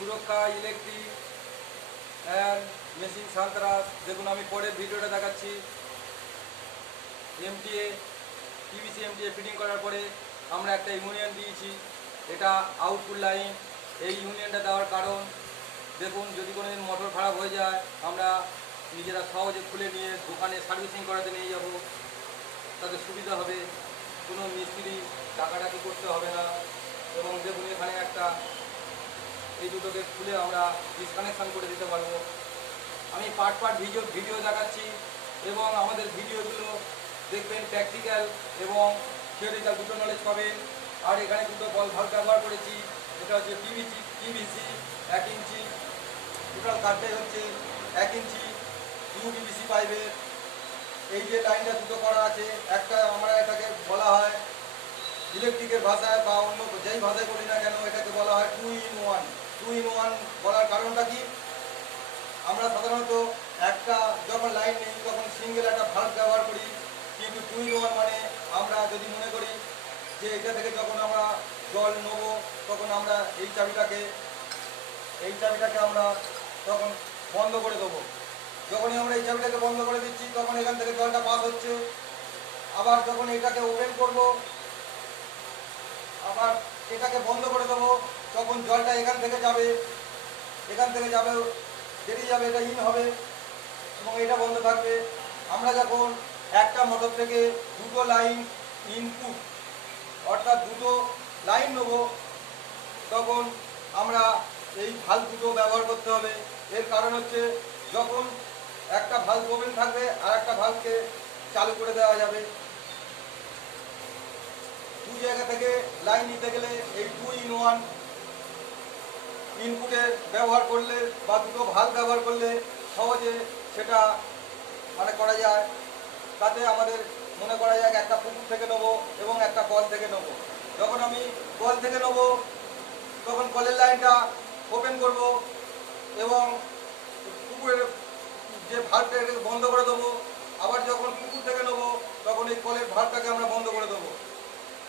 সুরক্ষা electric and machine সান্তারাস। দেখুন আমি পরের ভিডিওটা দেখাচ্ছি। এমটিএ পিভিসি এমটিএ ফিটিং করার পরে আমরা একটা ইউনিয়ন দিয়েছি, এটা আউটপুট লাইন। এই ইউনিয়নটা দেওয়ার কারণ দেখুন, যদি কোনো দিন মোটর খারাপ হয়ে যায় আমরা নিজেরা সহজে খুলে নিয়ে দোকানে সার্ভিসিং করাতে নিয়ে যাব, তাতে সুবিধা হবে, কোনো মিস্ত্রি টাকাটাকি করতে হবে না। এবং দেখুন এখানে একটা এই দুটোকে খুলে আমরা ডিসকানেকশান করে দিতে পারবো। আমি পার্ট পার্ট ভিডিও দেখাচ্ছি এবং আমাদের ভিডিওগুলো দেখবেন, প্র্যাকটিক্যাল এবং থিওরিক্যাল দুটো নলেজ পাবেন। আর এখানে দুটো বল ভাগ ব্যবহার করেছি, এটা হচ্ছে পিভিসি 1 ইঞ্চি, টোটাল কাঠটাই হচ্ছে 1 ইঞ্চি ইউপিভিসি পাইপের। এই যে লাইনটা দুটো করা আছে, একটা আমরা এটাকে বলা হয় ইলেকট্রিকের ভাষায় বা অন্য যেই ভাষায় বলি না কেন এটাকে বলা হয় 2 in 1। 2 in 1 বলার কারণটা কি, আমরা সাধারণত একটা যখন লাইন নেই তখন সিঙ্গেল একটা ভাল্ব ব্যবহার করি, কিন্তু 2 in 1 মানে আমরা যদি মনে করি যে এটা থেকে যখন আমরা জল নেবো তখন আমরা এই চাবিটাকে আমরা তখন বন্ধ করে দেবো। যখনই আমরা এই চাবিটাকে বন্ধ করে দিচ্ছি তখন এখান থেকে জলটা পাস হচ্ছে। আবার যখন এটাকে ওপেন করব, আবার এটাকে বন্ধ করে দেবো, তখন জলটা এখান থেকে যাবে বেরিয়ে যাবে, এটা ইন হবে এবং এটা বন্ধ থাকবে। আমরা যখন একটা মোটর থেকে দুটো লাইন ইনপুট অর্থাৎ দুটো লাইন নেব তখন আমরা এই ভাল্ব দুটো ব্যবহার করতে হবে। এর কারণ হচ্ছে যখন একটা ভাল্ব ওপেন থাকবে আর একটা ভাল্বকে চালু করে দেওয়া যাবে। দু জায়গা থেকে লাইন নিতে গেলে এই 2 in 1 ইনপুটের ব্যবহার করলে বা দুটো ভাল্ব ব্যবহার করলে সহজে সেটা করা যায়। তাতে আমাদের মনে করা যায় একটা পুকুর থেকে নেবো এবং একটা কল থেকে নেবো। যখন আমি কল থেকে নেবো তখন কলের লাইনটা ওপেন করব এবং পুকুরের যে ভাল্বটা এটাকে বন্ধ করে দেবো। আবার যখন পুকুর থেকে নেবো তখন এই কলের ভাল্বটাকে আমরা বন্ধ করে দেবো।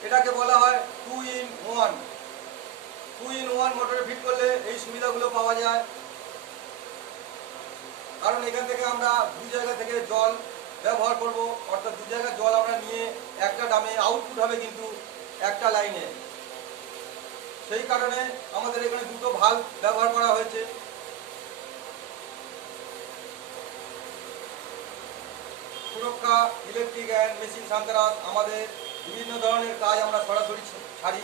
এটাকে বলা হয় 2 in 1। 2 in 1 মোটরে ফিট করলে এই সুবিধাগুলো পাওয়া যায়, কারণ এখান থেকে আমরা দু জায়গা থেকে জল ব্যবহার করব, অর্থাৎ দু জায়গায় জল আমরা নিয়ে একটা ডামে আউটপুট হবে কিন্তু একটা লাইনে। সেই কারণে আমাদের এখানে দুটো ভাল্ব ব্যবহার করা হয়েছে। সুরক্ষা ইলেকট্রিক অ্যান্ড মেশিন সান্তারাস আমাদের বিভিন্ন ধরনের কাজ আমরা সরাসরি ছাড়ি।